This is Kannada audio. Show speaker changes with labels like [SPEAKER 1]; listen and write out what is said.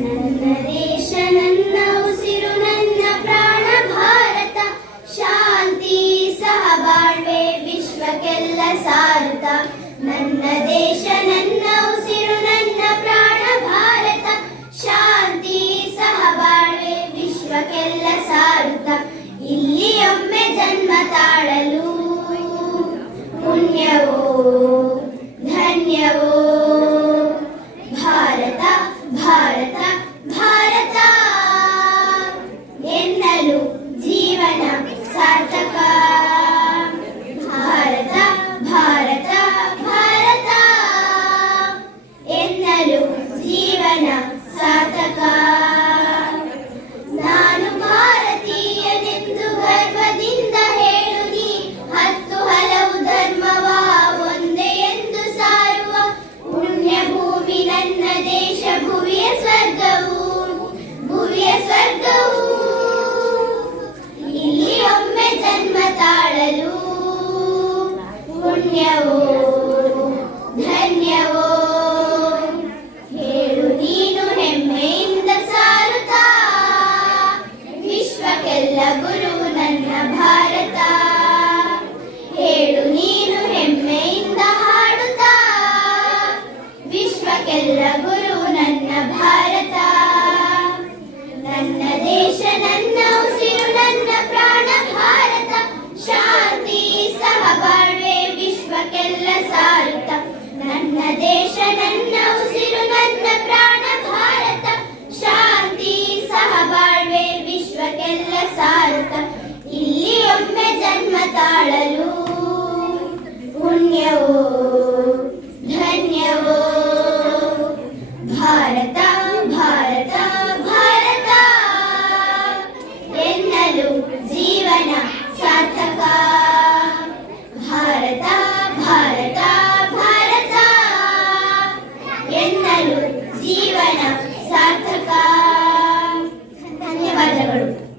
[SPEAKER 1] ನನ್ನ ದೇಶ ನನ್ನ ಉಸಿರು ನನ್ನ ಪ್ರಾಣ ಭಾರತ ಶ ಶಾಂತಹಬಾಳ್ವೆ ವಿಶ್ವ ಕೆಲ್ಲ ನನ್ನ ದೇಶ 다 ಧನ್ಯವೋ ಹೇಳು ನೀನು ಹೆಮ್ಮೆಯಿಂದ ಸಾರುತಾ ವಿಶ್ವಕೆಲ್ಲ ಗುರು ನನ್ನ ಭಾರತ ಹೇಳು ನೀನು ಹೆಮ್ಮೆಯಿಂದ ಹಾಡುತ್ತಾ ವಿಶ್ವಕೆಲ್ಲ ಗುರು ಸಾರುತ್ತ ನನ್ನ ದೇಶ ನನ್ನ ಉಸಿರು ನನ್ನ ಪ್ರಾಣ